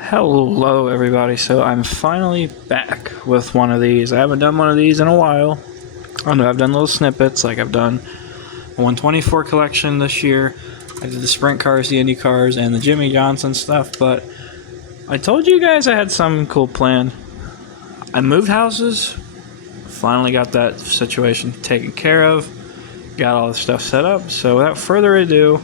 Hello everybody, so I'm finally back with one of these. I haven't done one of these in a while. I know I've done little snippets, like I've done a 124 collection this year. I did the sprint cars, the Indy cars, and the Jimmy Johnson stuff, but I told you guys I had some cool plan. I moved houses, finally got that situation taken care of, got all the stuff set up, so without further ado,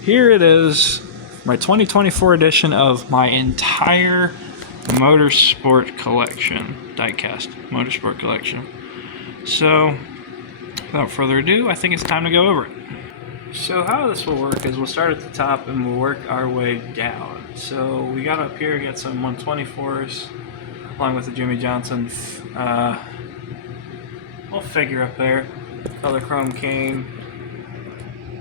here it is, my 2024 edition of my entire Motorsport collection, Diecast Motorsport collection. So, without further ado, I think it's time to go over it. So how this will work is we'll start at the top and we'll work our way down. So we got up here, got some 124s, along with the Jimmy Johnson little figure up there, color chrome cane.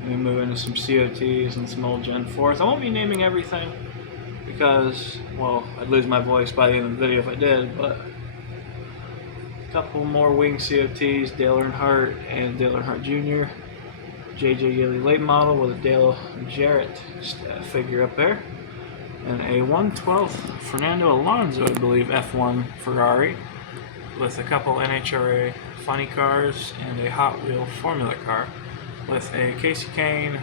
We move into some COTs and some old Gen 4s. I won't be naming everything because, well, I'd lose my voice by the end of the video if I did, but a couple more wing COTs, Dale Earnhardt and Dale Earnhardt Jr., JJ Yeley late model with a Dale Jarrett figure up there, and a 112 Fernando Alonso, I believe, F1 Ferrari, with a couple NHRA funny cars and a Hot Wheel Formula car, with a Casey Kane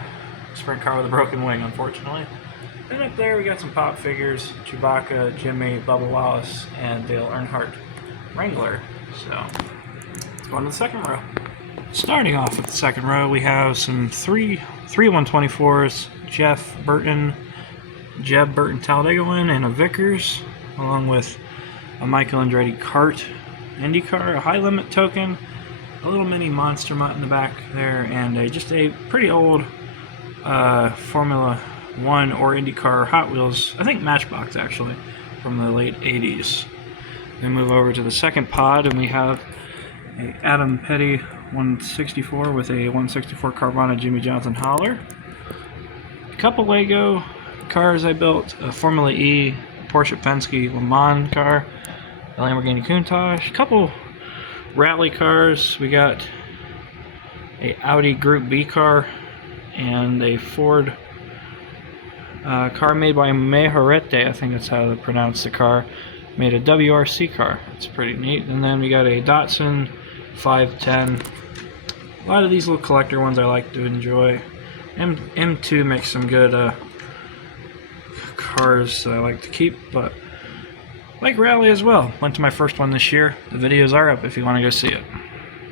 sprint car with a broken wing, unfortunately. Then up there we got some pop figures, Chewbacca, Jimmy, Bubba Wallace, and Dale Earnhardt Wrangler. So, let's go on to the second row. Starting off with the second row, we have some three 124s, Jeb Burton Talladega win, and a Vickers, along with a Michael Andretti kart IndyCar, a high limit token, a little mini monster mutt in the back there, and just a pretty old Formula 1 or IndyCar Hot Wheels, I think Matchbox actually, from the late 80s. Then move over to the second pod, and we have a Adam Petty 164 with a 164 Carvana Jimmy Johnson hauler. A couple Lego cars I built, a Formula E Porsche Penske Le Mans car, a Lamborghini Countach, a couple rally cars. We got a Audi Group B car and a Ford car made by Mejorete, I think that's how they pronounce the car, made a WRC car. It's pretty neat. And then we got a Datsun 510. A lot of these little collector ones I like to enjoy. M2 makes some good cars that I like to keep, but like rally as well. Went to my first one this year. The videos are up if you want to go see it.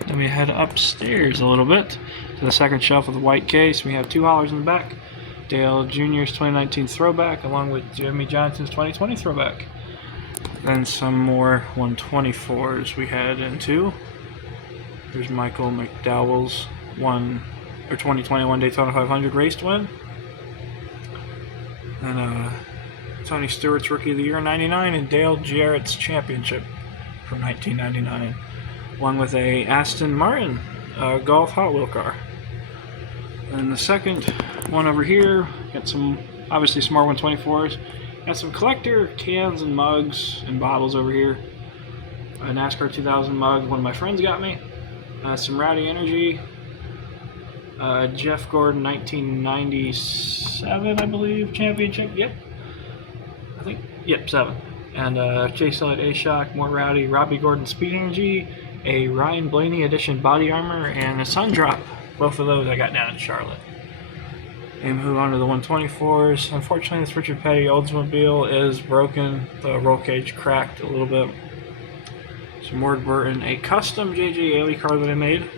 Then we head upstairs a little bit to the second shelf with the white case. We have two haulers in the back. Dale Jr.'s 2019 throwback, along with Jimmy Johnson's 2020 throwback. Then some more 124s we head into. There's Michael McDowell's 2021 Daytona 500 race win. And Tony Stewart's Rookie of the Year 99, and Dale Jarrett's Championship from 1999, along with a Aston Martin Golf Hot Wheel car. And the second one over here, got some, obviously some more 124s, got some collector cans and mugs and bottles over here. A NASCAR 2000 mug one of my friends got me, some Rowdy Energy, Jeff Gordon 1997, I believe, championship, yep, 7. And Chase Elliott A-Shock, more Rowdy, Robbie Gordon Speed Energy, a Ryan Blaney Edition body armor, and a Sun Drop. Both of those I got down in Charlotte. And move on to the 124s. Unfortunately, this Richard Petty Oldsmobile is broken. The roll cage cracked a little bit. Some Ward Burton, a custom JJ Yeley car that I made.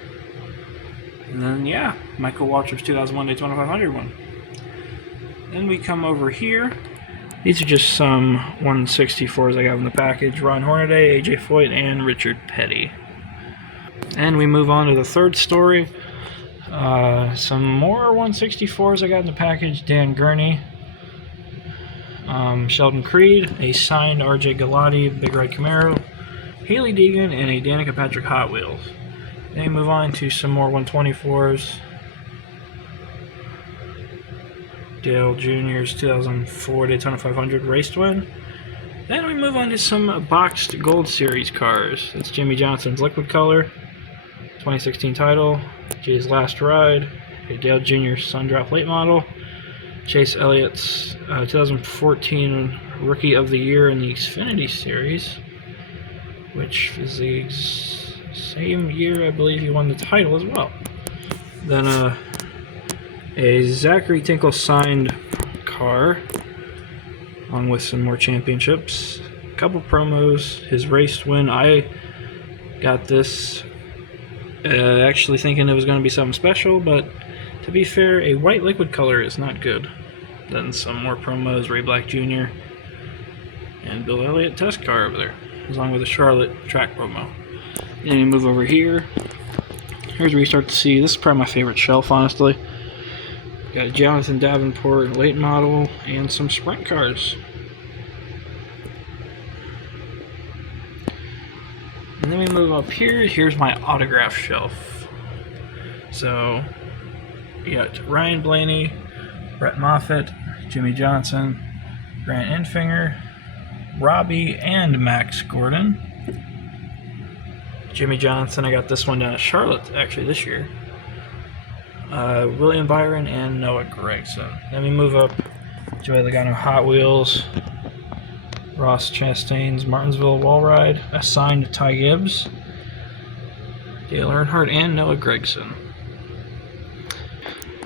And then, yeah, Michael Waltrip's 2001 Daytona 500 one. Then we come over here. These are just some 164s I got in the package. Ron Hornaday, AJ Foyt, and Richard Petty. And we move on to the third story. Some more 164s I got in the package. Dan Gurney, Sheldon Creed, a signed RJ Galati Big Red Camaro, Haley Deegan, and a Danica Patrick Hot Wheels. Then we move on to some more 124s. Dale Jr.'s 2004 Daytona 500 race win. Then we move on to some boxed Gold Series cars. It's Jimmy Johnson's Liquid Color, 2016 title, Jay's Last Ride, a Dale Jr. Sun Drop late model, Chase Elliott's 2014 Rookie of the Year in the Xfinity Series, which is the same year I believe he won the title as well. Then a Zachary Tinkle signed car, along with some more championships. A couple promos, his race win. I got this actually thinking it was going to be something special, but to be fair, a white liquid color is not good. Then some more promos, Ray Black Jr. and Bill Elliott test car over there, along with a Charlotte track promo. Then you move over here. Here's where you start to see, this is probably my favorite shelf, honestly. Got a Jonathan Davenport late model and some sprint cars. And then we move up here. Here's my autograph shelf. So, you got Ryan Blaney, Brett Moffitt, Jimmy Johnson, Grant Enfinger, Robbie, and Max Gordon. Jimmy Johnson, I got this one down at Charlotte, actually, this year. William Byron and Noah Gregson. Then we move up. Joey Logano Hot Wheels. Ross Chastain's Martinsville Wall Ride. Assigned to Ty Gibbs. Dale Earnhardt and Noah Gregson.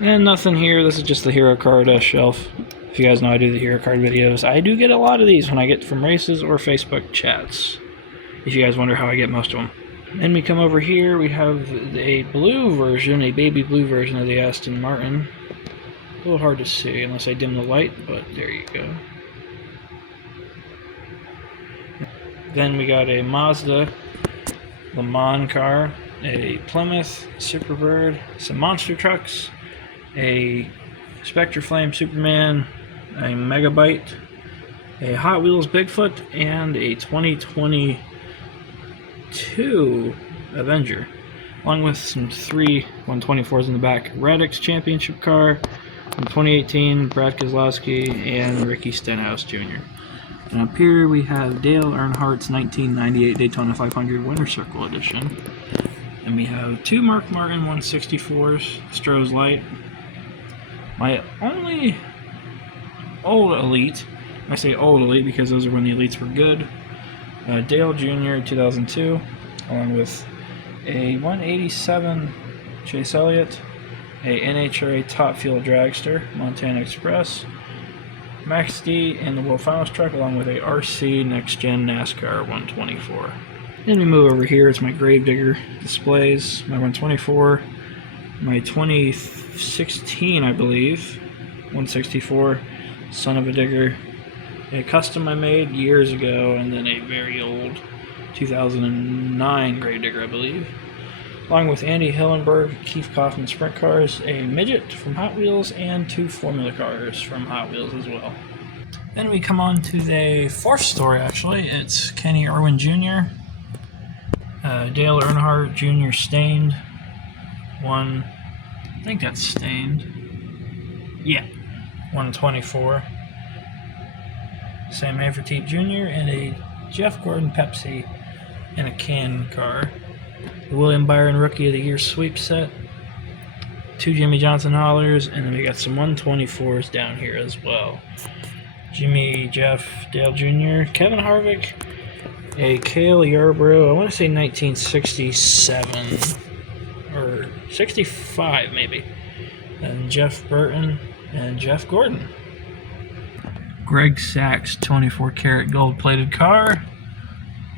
And nothing here. This is just the Hero Card shelf. If you guys know I do the Hero Card videos, I do get a lot of these when I get from races or Facebook chats. If you guys wonder how I get most of them. Then we come over here, we have a blue version, a baby blue version of the Aston Martin. A little hard to see unless I dim the light, but there you go. Then we got a Mazda Le Mans car, a Plymouth Superbird, some monster trucks, a Spectre Flame Superman, a Megabyte, a Hot Wheels Bigfoot, and a 2022 Avenger, along with some 3 124s in the back. Radix Championship car from 2018, Brad Keselowski, and Ricky Stenhouse Jr. And up here we have Dale Earnhardt's 1998 Daytona 500 Winter Circle Edition. And we have 2 Mark Martin 164s, Stroh's Light. My only old Elite, I say old Elite because those are when the Elites were good. Dale Jr. 2002, along with a 187 Chase Elliott, a NHRA Top Fuel Dragster, Montana Express, Max D in the World Finals truck, along with a RC Next Gen NASCAR 124. Then we move over here. It's my Gravedigger displays, my 124, my 2016, I believe, 164 Son of a Digger, a custom I made years ago, and then a very old 2009 Gravedigger, I believe, along with Andy Hillenberg, Keith Kaufman sprint cars, a Midget from Hot Wheels, and 2 Formula cars from Hot Wheels as well. Then we come on to the 4th story, actually. It's Kenny Irwin Jr., Dale Earnhardt Jr. stained. I think that's stained. Yeah, 124. Sam Haverteep Jr. and a Jeff Gordon Pepsi in a can car. The William Byron Rookie of the Year sweep set. 2 Jimmy Johnson haulers, and then we got some 124s down here as well. Jimmy, Jeff, Dale Jr., Kevin Harvick, a Cale Yarborough, I want to say 1967 or 65 maybe, and Jeff Burton and Jeff Gordon. Greg Sachs 24 karat gold plated car,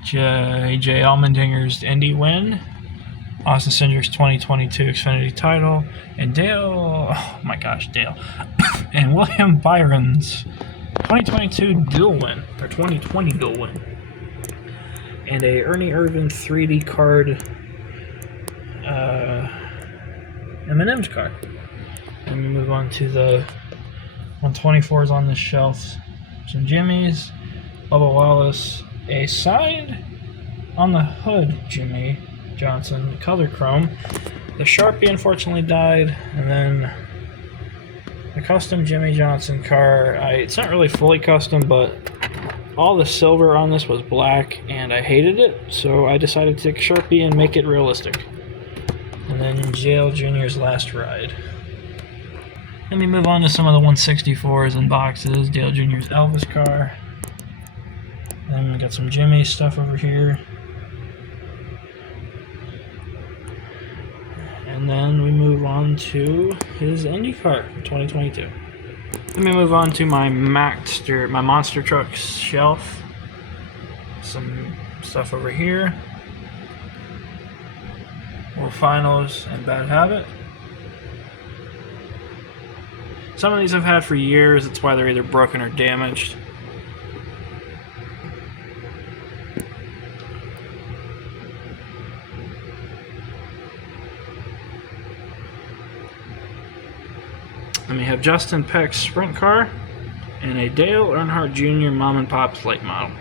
J.J. Allmendinger's Indy win, Austin Cindric's 2022 Xfinity title, and Dale, oh my gosh, Dale, and William Byron's 2022 dual win, or 2020 dual win, and a Ernie Irvan 3D card M&M's car. And we move on to the 124s on this shelf. Some Jimmys, Bubba Wallace, a signed on the hood Jimmy Johnson color chrome. The Sharpie unfortunately died, and then the custom Jimmy Johnson car. It's not really fully custom, but all the silver on this was black, and I hated it, so I decided to take Sharpie and make it realistic. And then Dale Jr.'s last ride. Let me move on to some of the 164s in boxes. Dale Jr.'s Elvis car. Then we got some Jimmy stuff over here. And then we move on to his Indy car for 2022. Let me move on to my monster trucks shelf. Some stuff over here. More finals and Bad Habit. Some of these I've had for years, that's why they're either broken or damaged. And we have Justin Peck's sprint car and a Dale Earnhardt Jr. Mom and Pop's late model.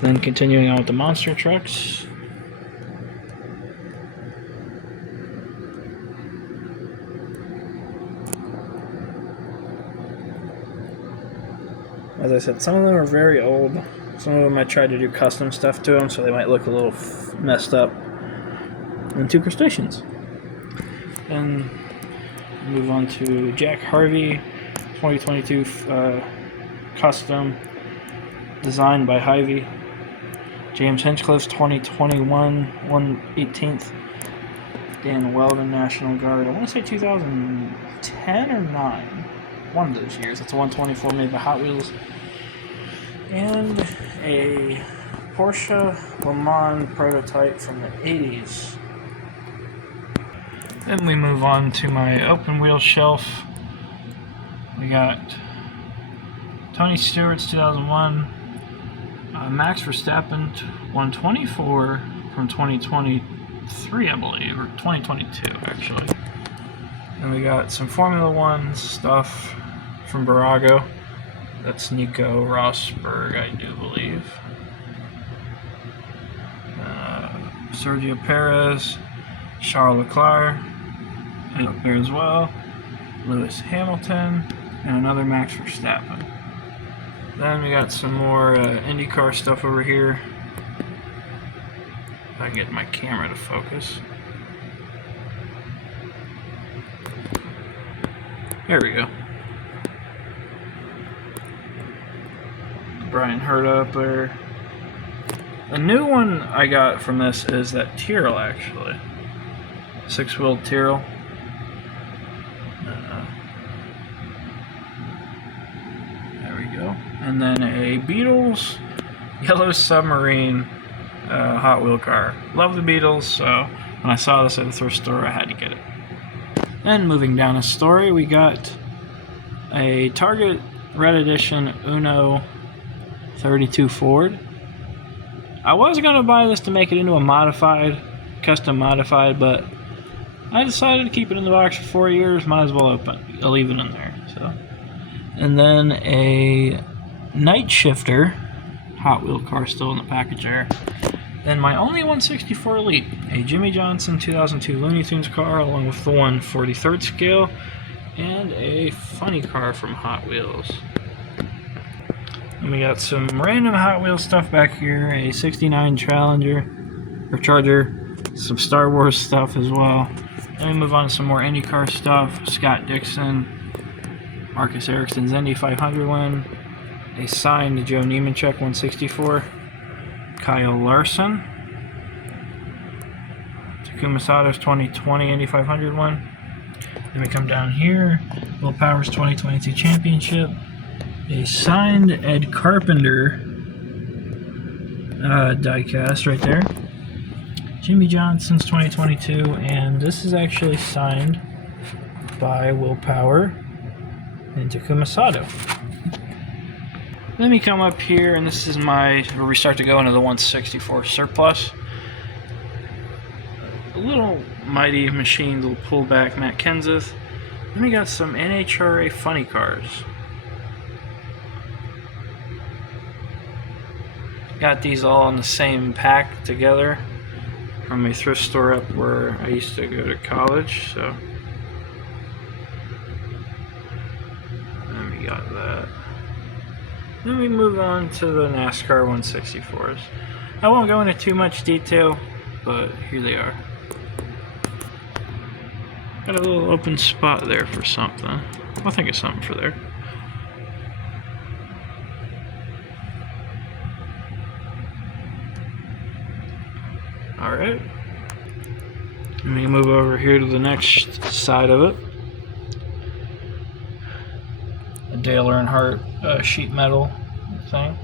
Then continuing on with the monster trucks. As I said, some of them are very old. Some of them I tried to do custom stuff to them, so they might look a little messed up. And 2 crustaceans. Then move on to Jack Harvey, 2022 custom, designed by Hy-Vee. James Hinchcliffe's 2021 1/18th. Dan Weldon National Guard. I want to say 2010 or 9. One of those years. It's a 124 made by Hot Wheels. And a Porsche Le Mans prototype from the 80s. Then we move on to my open wheel shelf. We got Tony Stewart's 2001, Max Verstappen 124 from 2023, I believe, or 2022 actually. And we got some Formula One stuff from Barago. That's Nico Rosberg, I do believe. Sergio Perez, Charles Leclerc, up there as well. Lewis Hamilton, and another Max Verstappen. Then we got some more IndyCar stuff over here. If I can get my camera to focus. There we go. Brian Herta up there. A new one I got from this is that Tyrrell, actually. 6-wheeled Tyrrell. There we go. And then a Beatles Yellow Submarine Hot Wheel car. Love the Beatles, so when I saw this at the thrift store, I had to get it. Then moving down a story, we got a Target Red Edition Uno 32 Ford. I was going to buy this to make it into a modified, custom modified, but I decided to keep it in the box for 4 years. Might as well leave it in there. So, and then a Night Shifter Hot Wheel car still in the package there. Then my only 164 Elite, a Jimmy Johnson 2002 Looney Tunes car, along with the 1/43rd scale, and a funny car from Hot Wheels. And we got some random Hot Wheels stuff back here, a 69 Challenger, or Charger, some Star Wars stuff as well. Then we move on to some more IndyCar stuff, Scott Dixon, Marcus Erickson's Indy 500 win, a signed Joe Nemechek 164, Kyle Larson, Takuma Sato's 2020 Indy 500 one. Then we come down here, Will Power's 2022 championship, a signed Ed Carpenter diecast right there, Jimmy Johnson's 2022, and this is actually signed by Will Power and Takuma Sato. Let me come up here, and this is where we start to go into the 164 surplus. A little Mighty Machine, little pullback Matt Kenseth. Then we got some NHRA funny cars. Got these all in the same pack together from a thrift store up where I used to go to college, so. And we got that. Then we move on to the NASCAR 164s. I won't go into too much detail, but here they are. Got a little open spot there for something. I think it's something for there. Alright. Let me move over here to the next side of it. A Dale Earnhardt sheet metal thing.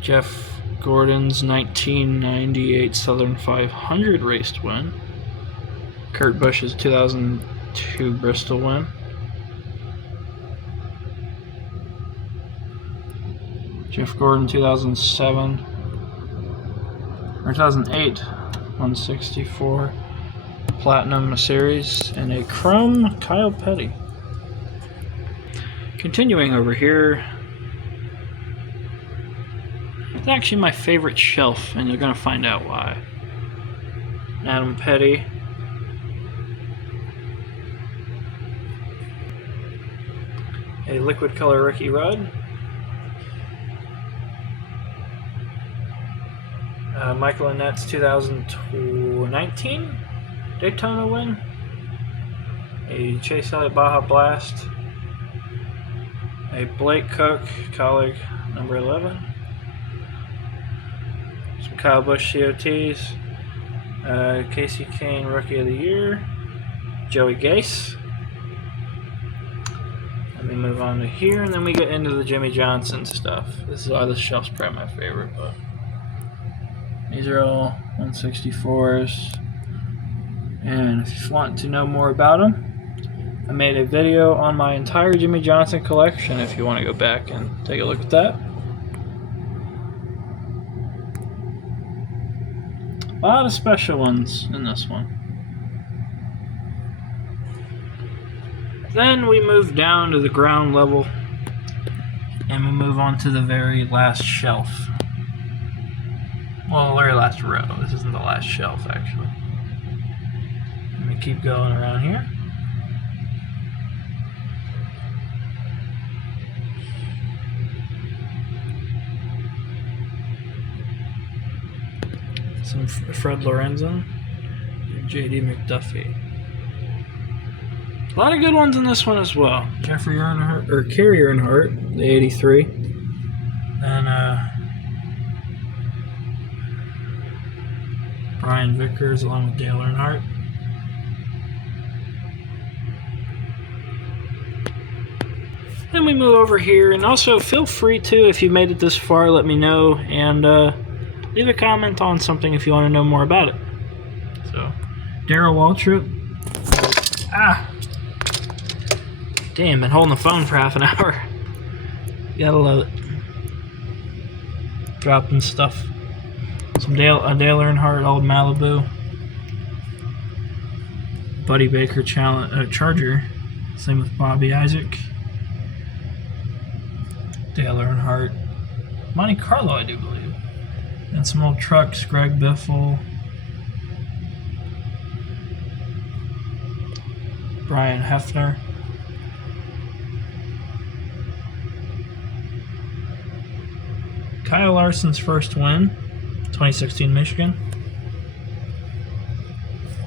Jeff Gordon's 1998 Southern 500 race win. Kurt Busch's 2002 Bristol win. Jeff Gordon 2007 or 2008 164 Platinum Series, and a chrome Kyle Petty. Continuing over here, it's actually my favorite shelf, and you're going to find out why. Adam Petty. A liquid color Ricky Rudd. Michael Annette's 2019 Daytona win. A Chase Elliott Baja Blast. A Blake Cook Colleague number 11. Some Kyle Busch COTs. Casey Kane Rookie of the Year. Joey Gase. Let me move on to here, and then we get into the Jimmy Johnson stuff. This is why this shelf's probably my favorite, but these are all 164s. And if you want to know more about them, I made a video on my entire Jimmy Johnson collection if you want to go back and take a look at that. A lot of special ones in this one. Then we move down to the ground level and we move on to the very last shelf. Well, the very last row. This isn't the last shelf, actually. Let me keep going around here. Some Fred Lorenzen and J.D. McDuffie. A lot of good ones in this one as well. Jeffrey Earnhardt, or Kerry Earnhardt, the 83. And Brian Vickers along with Dale Earnhardt. Then we move over here, and also feel free to, if you made it this far, let me know, and leave a comment on something if you want to know more about it. So, Darrell Waltrip. Damn, been holding the phone for half an hour. You gotta love it. Dropping stuff. Some Dale Earnhardt Old Malibu. Buddy Baker Charger. Same with Bobby Isaac. Dale Earnhardt. Monte Carlo, I do believe. And some old trucks. Greg Biffle. Brian Hefner. Kyle Larson's first win, 2016 Michigan.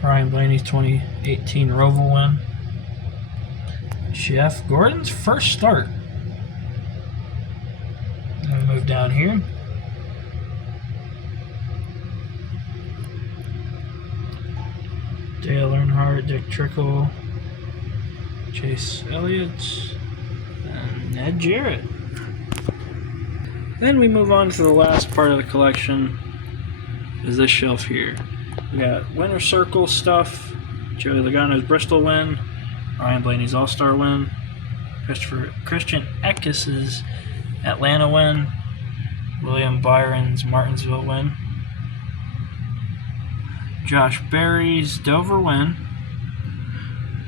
Ryan Blaney's 2018 Roval win. Jeff Gordon's first start. Then we move down here. Dale Earnhardt, Dick Trickle, Chase Elliott, and Ned Jarrett. Then we move on to the last part of the collection, is this shelf here. We got Winner Circle stuff, Joey Logano's Bristol win, Ryan Blaney's All-Star win, Christian Eckes' Atlanta win, William Byron's Martinsville win, Josh Berry's Dover win,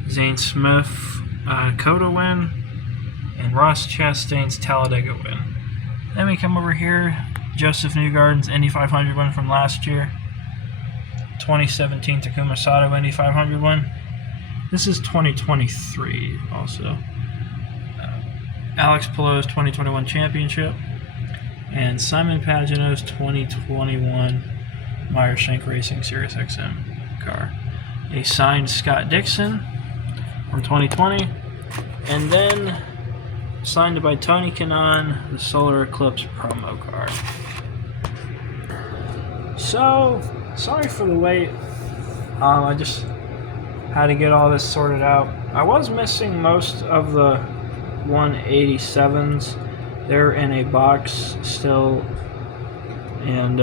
Zane Smith Coda win, and Ross Chastain's Talladega win. Then we come over here, Joseph Newgarden's Indy 500 win from last year, 2017 Takuma Sato Indy 500 win. This is 2023 also. Alex Palou's 2021 championship, and Simon Pagenaud's 2021 Myers Shank Racing Sirius XM car. A signed Scott Dixon from 2020, and then signed by Tony Kanaan, the Solar Eclipse promo card. So, sorry for the wait. I just had to get all this sorted out. I was missing most of the 187s. They're in a box still, and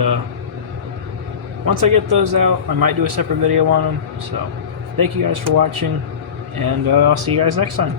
once I get those out, I might do a separate video on them. So, thank you guys for watching, and I'll see you guys next time.